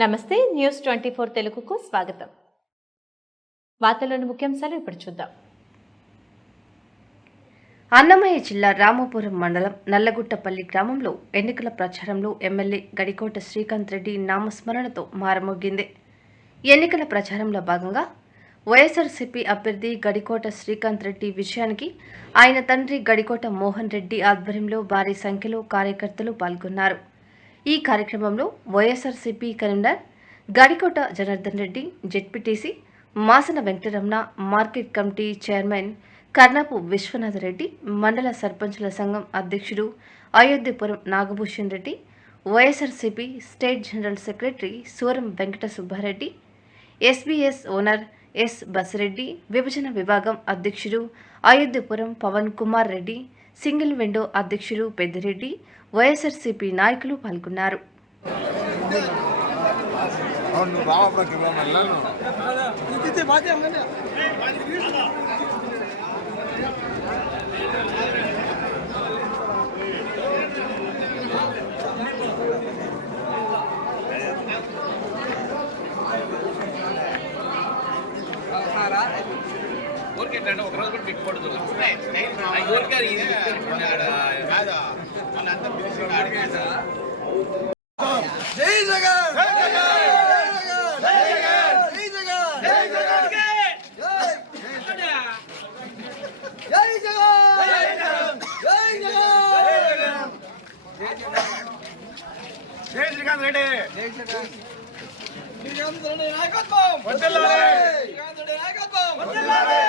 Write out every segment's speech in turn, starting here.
నమస్తే న్యూస్ 24 తెలుగుకు స్వాగతం. వార్తల్లోని ముఖ్యాంశాలు ఇప్పుడు చూద్దాం. అన్నమయ్య జిల్లా రామాపురం మండలం నల్లగుట్టపల్లి గ్రామంలో ఎన్నికల ప్రచారంలో ఎమ్మెల్యే గడికోట శ్రీకాంత్ రెడ్డి నామస్మరణతో మారుమోగింది. ఎన్నికల ప్రచారంలో భాగంగా వైఎస్ఆర్సీపీ అభ్యర్థి గడికోట శ్రీకాంత్ రెడ్డి విజయానికి ఆయన తండ్రి గడికోట మోహన్ రెడ్డి ఆధ్వర్యంలో భారీ సంఖ్యలో కార్యకర్తలు పాల్గొన్నారు. ఈ కార్యక్రమంలో YSRCP convener Gadikota Janardhan Reddy, ZPTC Masana Venkataramana, market committee chairman Karnapu Vishwanatha Reddy, మండల సర్పంచుల సంఘం అధ్యక్షుడు Ayodhyapuram Nagabhushan Reddy, YSRCP state general secretary Suram Venkata Subba Reddy, SBS owner S Basi Reddy, విభజన విభాగం అధ్యక్షుడు అయోధ్యపురం పవన్ కుమార్ రెడ్డి, సింగిల్ విండో అధ్యక్షుడు పెద్దిరెడ్డి, వైఎస్ఆర్సీపీ నాయకులు పాల్గొన్నారు. ఒక రోజు కూడా పెట్టుకోవద్దు. జై జగన్, జై శ్రీకాంత్ రెడ్డి, శ్రీకాంత్ రెడ్డి నాయకత్వం వర్ధిల్లాలి, శ్రీకాంత్ రెడ్డి నాయకత్వం వర్ధిల్లాలి.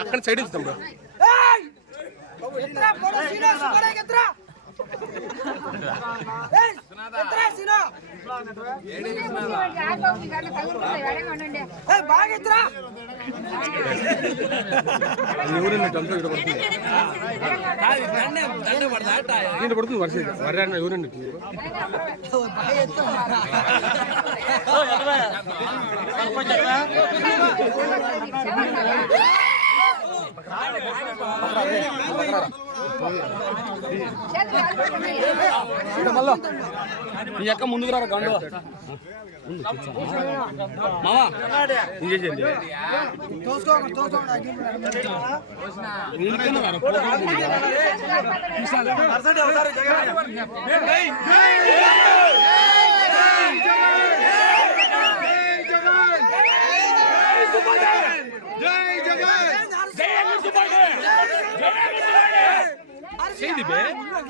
అక్కడ సైడ్ ఇస్తాం బ్రో. పడుతుంది వర్ష వర్రాన్న ఎవరండి నీ అక్క ముందుకు రా గండు మామా చేసేది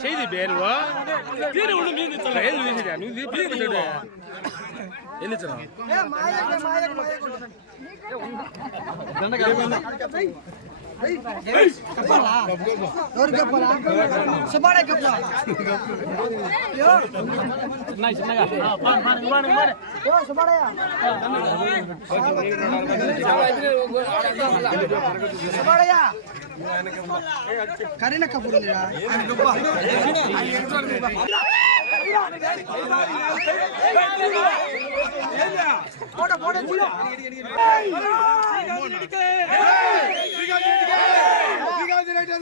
చేయి బే నువ్వు ఎన్ని కరీనా కపూర్ ఫోటో ఆదిరెడ్డి